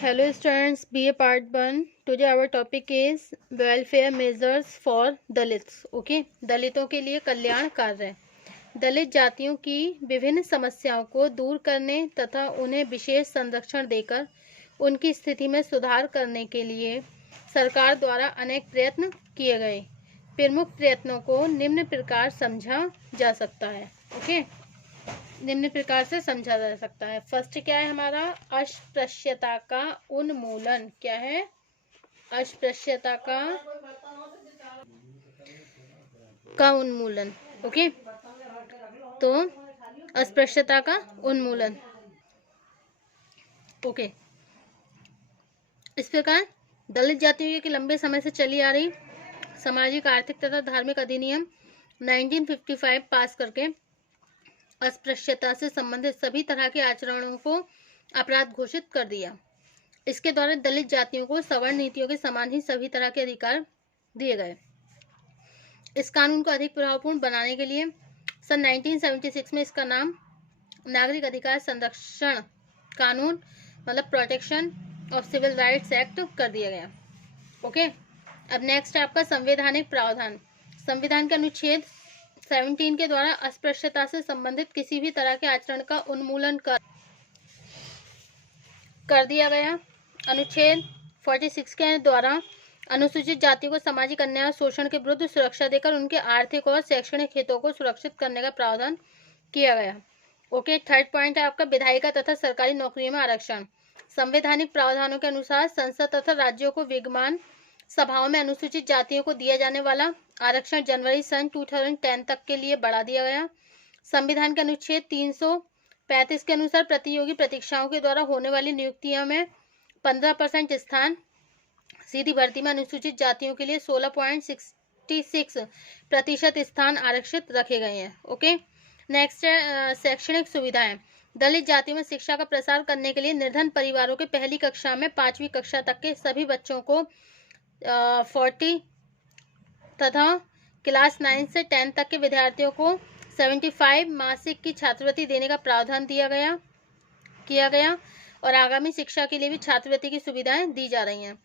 Hello students, BA Part 1. Today our topic is welfare measures for Dalits. Okay, दलितों के लिए कल्याण कार्य। दलित जातियों की विभिन्न समस्याओं को दूर करने तथा उन्हें विशेष संरक्षण देकर उनकी स्थिति में सुधार करने के लिए सरकार द्वारा अनेक प्रयत्न किए गए। प्रमुख प्रयत्नों को निम्न प्रकार समझा जा सकता है। ओके, निम्न प्रकार से समझा जा सकता है। फर्स्ट क्या है हमारा? अस्पृश्यता का उन्मूलन। क्या है? अस्पृश्यता का उन्मूलन। ओके, तो अस्पृश्यता का उन्मूलन। ओके, इस प्रकार दलित जातियों की लंबे समय से चली आ रही सामाजिक, आर्थिक तथा धार्मिक अधिनियम 1955 पास करके अस्पृश्यता से संबंधित सभी तरह के आचरणों को अपराध घोषित कर दिया। इसके द्वारा दलित जातियों को सवर्ण नीतियों के समान ही सभी तरह के अधिकार दिए गए। इस कानून को अधिक प्रभावपूर्ण बनाने के लिए सन 1976 में इसका नाम नागरिक अधिकार संरक्षण कानून मतलब protection of civil rights act कर दिया गया। ओके, अब नेक्स्ट है आपका संवैधानिक प्रावधान। संविधान के अनुच्छेद 17 के द्वारा अस्पृश्यता से संबंधित किसी भी तरह के आचरण का उन्मूलन कर दिया गया। अनुच्छेद 46 के द्वारा अनुसूचित जातियों को सामाजिक अन्याय और शोषण के विरुद्ध सुरक्षा देकर उनके आर्थिक और शैक्षणिक हितों को सुरक्षित करने का प्रावधान किया गया। ओके, थर्ड पॉइंट है आपका विधायिका तथा सरकारी नौकरियों में आरक्षण। संवैधानिक प्रावधानों के अनुसार संसद तथा राज्यों को विद्यमान सभाओं में अनुसूचित जातियों को दिया जाने वाला आरक्षण जनवरी सन 2010 तक के लिए बढ़ा दिया गया। संविधान के अनुच्छेद 335 के अनुसार प्रतियोगी परीक्षाओं के द्वारा होने वाली नियुक्तियों में 15% स्थान, सीधी भर्ती में अनुसूचित जातियों के लिए 16.66% स्थान आरक्षित रखे गए हैं। ओके, नेक्स्ट है शैक्षणिक सुविधाएं। दलित जातियों में शिक्षा का प्रसार करने के लिए निर्धन परिवारों के पहली कक्षा में 5वीं कक्षा तक के सभी बच्चों को 40 तथा क्लास 9 से 10 तक के विद्यार्थियों को 75 मासिक की छात्रवृत्ति देने का प्रावधान किया गया और आगामी शिक्षा के लिए भी छात्रवृत्ति की सुविधाएं दी जा रही हैं।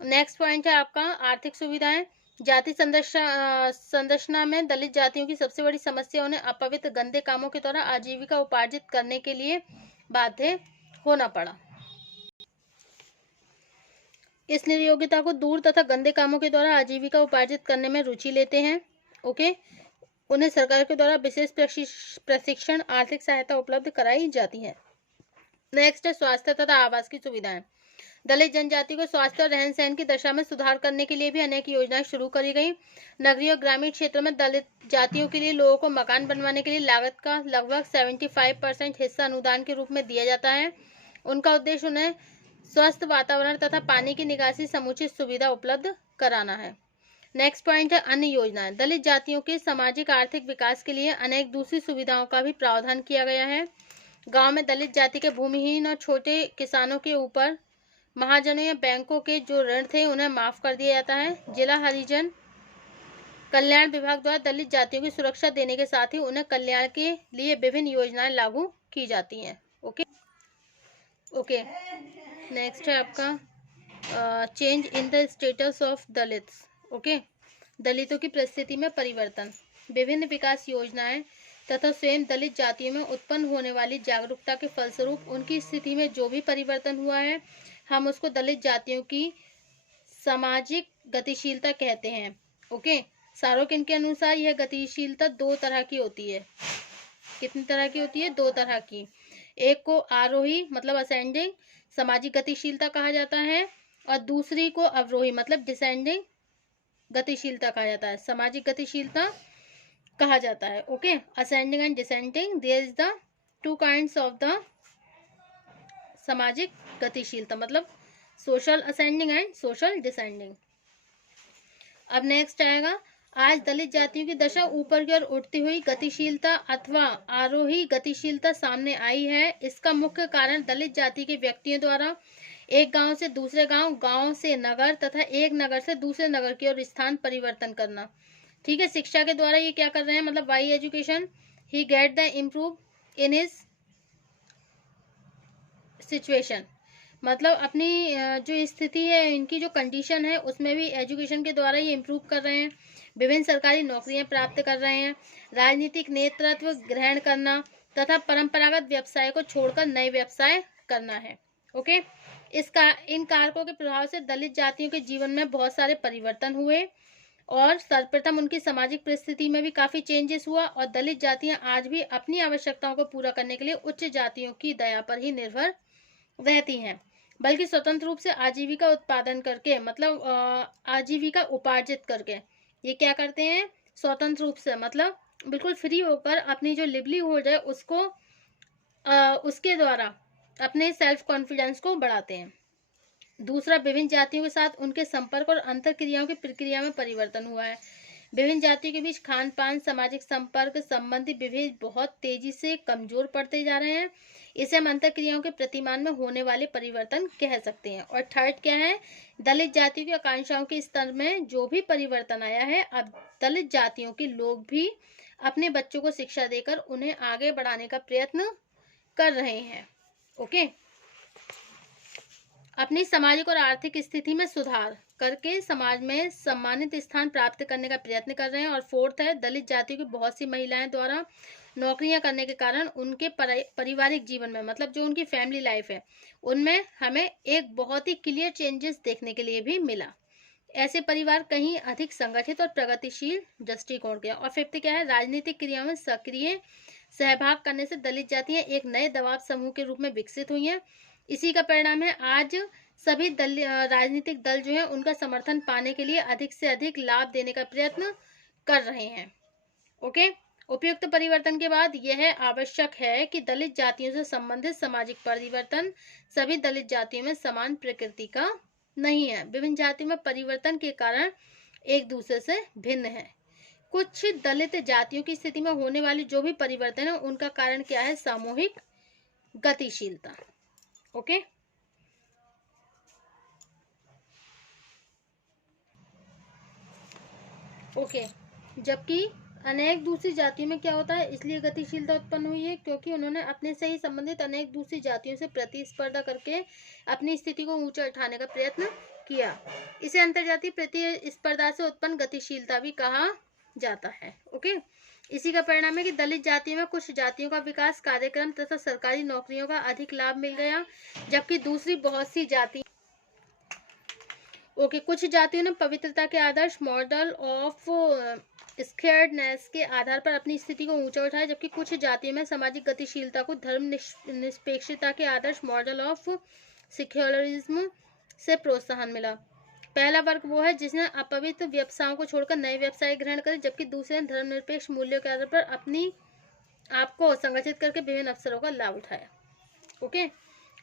नेक्स्ट पॉइंट है आपका आर्थिक सुविधाएं। जाति संरचना में दलित जातियों की सबसे बड़ी समस्या उन्हें अपवित्र गंदे कामों के द्वारा आजीविका उपार्जित करने के लिए बाध्य होना पड़ा। इस निर्योग्यता को दूर तथा गंदे कामों के द्वारा आजीविका उपार्जित करने में रुचि लेते हैं। ओके, उन्हें सरकार के द्वारा विशेष प्रशिक्षण, आर्थिक सहायता उपलब्ध कराई जाती है। नेक्स्ट है स्वास्थ्य तथा आवास की सुविधाएं। दलित जनजाति को स्वास्थ्य और रहन सहन की दशा में सुधार करने के लिए भी अनेक योजनाएं शुरू करी गई। नगरीय और ग्रामीण क्षेत्रों में दलित जातियों के लिए लोगों को मकान बनवाने के लिए लागत का लगभग 75% हिस्सा अनुदान के रूप में दिया जाता है। उनका उद्देश्य उन्हें स्वस्थ वातावरण तथा पानी की निकासी समुचित सुविधा उपलब्ध कराना है। नेक्स्ट पॉइंट है अन्य योजनाएं। दलित जातियों के सामाजिक आर्थिक विकास के लिए अनेक दूसरी सुविधाओं का भी प्रावधान किया गया है। गांव में दलित जाति के भूमिहीन और छोटे किसानों के ऊपर महाजनों या बैंकों के जो ऋण थे उन्हें माफ कर दिया जाता है। जिला हरिजन कल्याण विभाग द्वारा दलित जातियों की सुरक्षा देने के साथ ही उन्हें कल्याण के लिए विभिन्न योजनाएं लागू की जाती हैं। ओके, नेक्स्ट है आपका change in the status of Dalits. Okay, दलितों की परिस्थिति में परिवर्तन। विभिन्न विकास योजनाएं तथा स्वयं दलित जातियों में उत्पन्न होने वाली जागरूकता के फलस्वरूप उनकी स्थिति में जो भी परिवर्तन हुआ है हम उसको दलित जातियों की सामाजिक गतिशीलता कहते हैं। ओके, सारोकिन के अनुसार यह गतिशीलता 2 तरह की होती है। कितनी तरह की होती है? 2 तरह की। एक को आरोही मतलब असेंडिंग सामाजिक गतिशीलता कहा जाता है और दूसरी को अवरोही मतलब डिसेंडिंग गतिशीलता कहा जाता है, सामाजिक गतिशीलता कहा जाता है। Okay, ascending and descending, there is the 2 kinds of the सामाजिक गतिशीलता मतलब social ascending and social descending. अब नेक्स्ट आएगा आज दलित जातियों की दशा ऊपर की ओर उठती हुई गतिशीलता अथवा आरोही गतिशीलता सामने आई है। इसका मुख्य कारण दलित जाति के व्यक्तियों द्वारा एक गांव से दूसरे गांव, गांव से नगर तथा एक नगर से दूसरे नगर की ओर स्थान परिवर्तन करना। ठीक है, शिक्षा के द्वारा ये क्या कर रहे हैं मतलब by education he get the improve in his situation मतलब अपनी जो स्थिति है, इनकी जो कंडीशन है, उसमें भी एजुकेशन के द्वारा ये इम्प्रूव कर रहे हैं। विभिन्न सरकारी नौकरियां प्राप्त कर रहे हैं। राजनीतिक नेतृत्व ग्रहण करना तथा परंपरागत व्यवसाय को छोड़कर नए व्यवसाय करना है। ओके, इन कारकों के प्रभाव से दलित जातियों के जीवन में बहुत सारे परिवर्तन हुए और सर्वप्रथम उनकी सामाजिक परिस्थिति में भी काफी चेंजेस हुआ और दलित जातियां आज भी अपनी आवश्यकताओं को पूरा करने के लिए उच्च जातियों की दया पर ही निर्भर रहती हैं, बल्कि स्वतंत्र रूप से आजीविका उत्पादन करके, मतलब आजीविका उपार्जित करके ये क्या करते हैं, स्वतंत्र रूप से, मतलब बिल्कुल फ्री होकर अपनी जो लिवलीहुड है उसको उसके द्वारा अपने सेल्फ कॉन्फिडेंस को बढ़ाते हैं। दूसरा, विभिन्न जातियों के साथ उनके संपर्क और अंतर क्रियाओं की प्रक्रिया में परिवर्तन हुआ है। विभिन्न जातियों के बीच खान पान, सामाजिक संपर्क संबंधी विभेद बहुत तेजी से कमजोर पड़ते जा रहे हैं। इसे हम अंतर क्रियाओं के प्रतिमान में होने वाले परिवर्तन कह सकते हैं। और थर्ड क्या है, दलित जातियों की आकांक्षाओं के स्तर में जो भी परिवर्तन आया है, अब दलित जातियों के लोग भी अपने बच्चों को शिक्षा देकर उन्हें आगे बढ़ाने का प्रयत्न कर रहे हैं। ओके, अपनी सामाजिक और आर्थिक स्थिति में सुधार करके समाज में सम्मानित स्थान प्राप्त करने का प्रयत्न कर रहे हैं। और फोर्थ है, दलित जातियों की बहुत सी महिलाएं द्वारा नौकरियां करने के कारण उनके पारिवारिक जीवन में, मतलब जो उनकी फैमिली लाइफ है, उनमें हमें एक बहुत ही क्लियर चेंजेस देखने के लिए भी मिला। ऐसे परिवार कहीं अधिक संगठित और प्रगतिशील दृष्टिकोण के। और फिफ्थ क्या है, राजनीतिक क्रियाओं में सक्रिय सहभाग करने से दलित जातियां एक नए दबाव समूह के रूप में विकसित हुई हैं। इसी का परिणाम है आज सभी राजनीतिक दल जो है उनका समर्थन पाने के लिए अधिक से अधिक लाभ देने का प्रयत्न कर रहे हैं। ओके, उपयुक्त परिवर्तन के बाद यह आवश्यक है कि दलित जातियों से संबंधित सामाजिक परिवर्तन सभी दलित जातियों में समान प्रकृति का नहीं है। विभिन्न जातियों में परिवर्तन के कारण एक दूसरे से भिन्न है। कुछ दलित जातियों की स्थिति में होने वाली जो भी परिवर्तन है, उनका कारण क्या है, सामूहिक गतिशीलता। ओके, ओके, जबकि अनेक दूसरी जातियों में क्या होता है, इसलिए गतिशीलता उत्पन्न हुई है क्योंकि उन्होंने अपने से ही संबंधित अनेक दूसरी जातियों से प्रतिस्पर्धा करके अपनी स्थिति को ऊंचा उठाने का प्रयत्न किया। इसे अंतरजातीय प्रतिस्पर्धा से उत्पन्न गतिशीलता भी कहा जाता है। ओके, इसी का परिणाम है कि दलित जातियों में कुछ जातियों का विकास कार्यक्रम तथा सरकारी नौकरियों का अधिक लाभ मिल गया, जबकि दूसरी बहुत सी जाति कुछ जातियों ने पवित्रता के आदर्श मॉडल ऑफ स्केर्डनेस के आधार पर अपनी स्थिति को ऊंचा उठाया, जबकि कुछ जातियों में सामाजिक गतिशीलता को धर्म निष्पेक्षता के आदर्श मॉडल ऑफ सेक्युलरिज्म से प्रोत्साहन मिला। पहला वर्ग वो है जिसने अपवित्र व्यवसायों को छोड़कर नए व्यवसाय ग्रहण करे, जबकि दूसरे ने धर्मनिरपेक्ष मूल्यों के आधार पर अपनी आपको संगठित करके विभिन्न अवसरों का लाभ उठाया। ओके,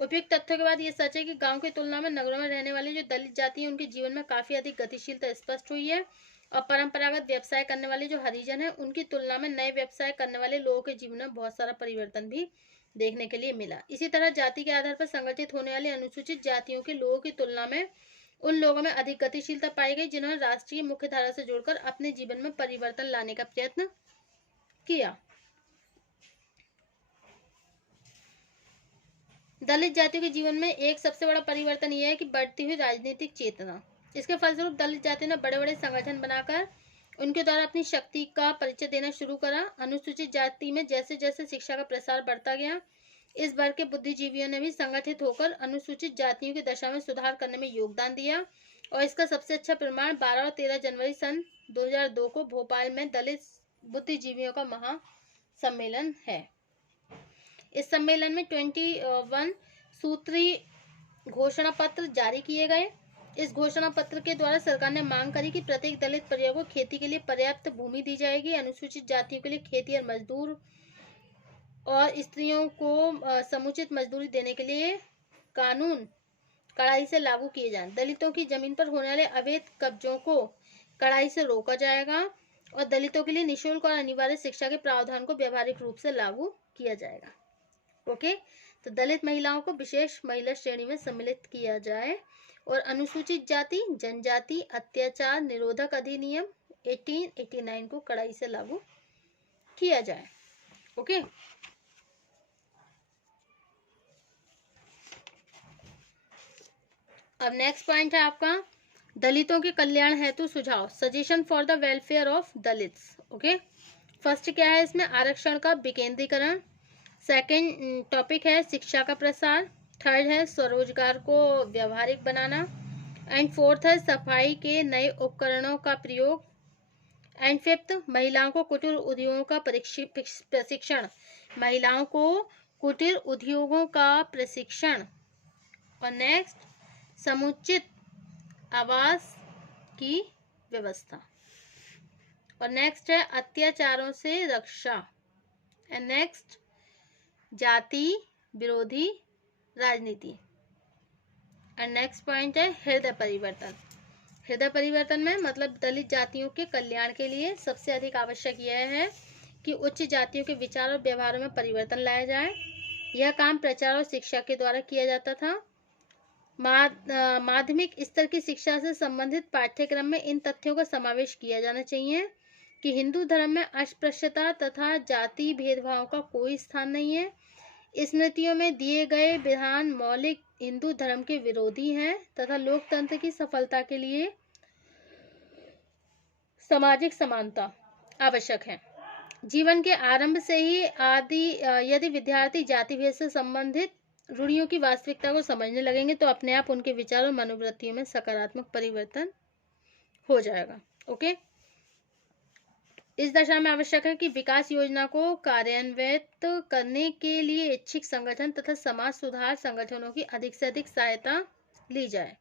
उपयुक्त तथ्यों के बाद ये सच है कि गांव की तुलना में नगरों में रहने वाली जो दलित जाति है, उनके जीवन में काफी अधिक गतिशीलता स्पष्ट हुई है। और परंपरागत व्यवसाय करने वाले जो हरिजन है, उनकी तुलना में नए व्यवसाय करने वाले लोगों के जीवन में बहुत सारा परिवर्तन भी देखने के लिए मिला। इसी तरह जाति के आधार पर संगठित होने वाली अनुसूचित जातियों के लोगों की तुलना में उन लोगों में अधिक गतिशीलता पाई गई जिन्होंने राष्ट्रीय मुख्य धारा से जुड़कर अपने जीवन में परिवर्तन लाने का प्रयत्न किया। दलित जातियों के जीवन में एक सबसे बड़ा परिवर्तन यह है कि बढ़ती हुई राजनीतिक चेतना। इसके फलस्वरूप दलित जातियों ने बड़े बड़े संगठन बनाकर उनके द्वारा अपनी शक्ति का परिचय देना शुरू करा। अनुसूचित जाति में जैसे जैसे शिक्षा का प्रसार बढ़ता गया, इस वर्ग के बुद्धिजीवियों ने भी संगठित होकर अनुसूचित जातियों की दशा में सुधार करने में योगदान दिया। और इसका सबसे अच्छा प्रमाण 12 और 13 जनवरी सन 2002 को भोपाल में दलित बुद्धिजीवियों का महासम्मेलन है। इस सम्मेलन में 21 सूत्री घोषणा पत्र जारी किए गए। इस घोषणा पत्र के द्वारा सरकार ने मांग करी कि प्रत्येक दलित परिवार को खेती के लिए पर्याप्त भूमि दी जाएगी। अनुसूचित जातियों के लिए खेती और मजदूर और स्त्रियों को समुचित मजदूरी देने के लिए कानून कड़ाई से लागू किए जाएं। दलितों की जमीन पर होने वाले अवैध कब्जों को कड़ाई से रोका जाएगा और दलितों के लिए निःशुल्क और अनिवार्य शिक्षा के प्रावधान को व्यावहारिक रूप से लागू किया जाएगा। ओके, तो दलित महिलाओं को विशेष महिला श्रेणी में सम्मिलित किया जाए और अनुसूचित जाति जनजाति अत्याचार निरोधक अधिनियम 1889 को कड़ाई से लागू किया जाए। ओके, अब नेक्स्ट पॉइंट है आपका दलितों के कल्याण हेतु सुझाव, suggestion for the welfare of Dalits. Okay, first क्या है इसमें, आरक्षण का विकेंद्रीकरण। सेकंड टॉपिक है शिक्षा का प्रसार। थर्ड है स्वरोजगार को व्यावहारिक बनाना। एंड फोर्थ है सफाई के नए उपकरणों का प्रयोग। एंड फिफ्थ, महिलाओं को कुटीर उद्योगों का प्रशिक्षण, महिलाओं को कुटीर उद्योगों का प्रशिक्षण। और नेक्स्ट, समुचित आवास की व्यवस्था। और नेक्स्ट है अत्याचारों से रक्षा। एंड नेक्स्ट, जाति विरोधी राजनीति। एंड नेक्स्ट पॉइंट है हृदय परिवर्तन। हृदय परिवर्तन में मतलब दलित जातियों के कल्याण के लिए सबसे अधिक आवश्यक यह है कि उच्च जातियों के विचार और व्यवहारों में परिवर्तन लाया जाए। यह काम प्रचार और शिक्षा के द्वारा किया जाता था। माध्यमिक स्तर की शिक्षा से संबंधित पाठ्यक्रम में इन तथ्यों का समावेश किया जाना चाहिए कि हिंदू धर्म में अस्पृश्यता तथा जाति भेदभाव का कोई स्थान नहीं है। स्मृतियों में दिए गए विधान मौलिक हिंदू धर्म के विरोधी हैं तथा लोकतंत्र की सफलता के लिए सामाजिक समानता आवश्यक है। जीवन के आरंभ से ही यदि विद्यार्थी जाति भेद से संबंधित रूढ़ियों की वास्तविकता को समझने लगेंगे तो अपने आप उनके विचार और मनोवृत्तियों में सकारात्मक परिवर्तन हो जाएगा। ओके, इस दशा में आवश्यक है कि विकास योजना को कार्यान्वित करने के लिए इच्छुक संगठन तथा समाज सुधार संगठनों की अधिक से अधिक सहायता ली जाए।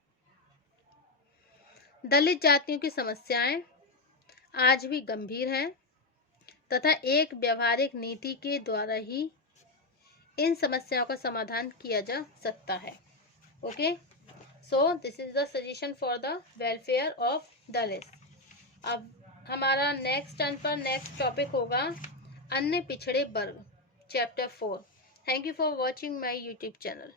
दलित जातियों की समस्याएं आज भी गंभीर हैं तथा एक व्यवहारिक नीति के द्वारा ही इन समस्याओं का समाधान किया जा सकता है। Okay, so this is the suggestion for the welfare of Dalits. अब हमारा नेक्स्ट टर्न पर नेक्स्ट टॉपिक होगा अन्य पिछड़े वर्ग, chapter 4। Thank you for watching my YouTube channel.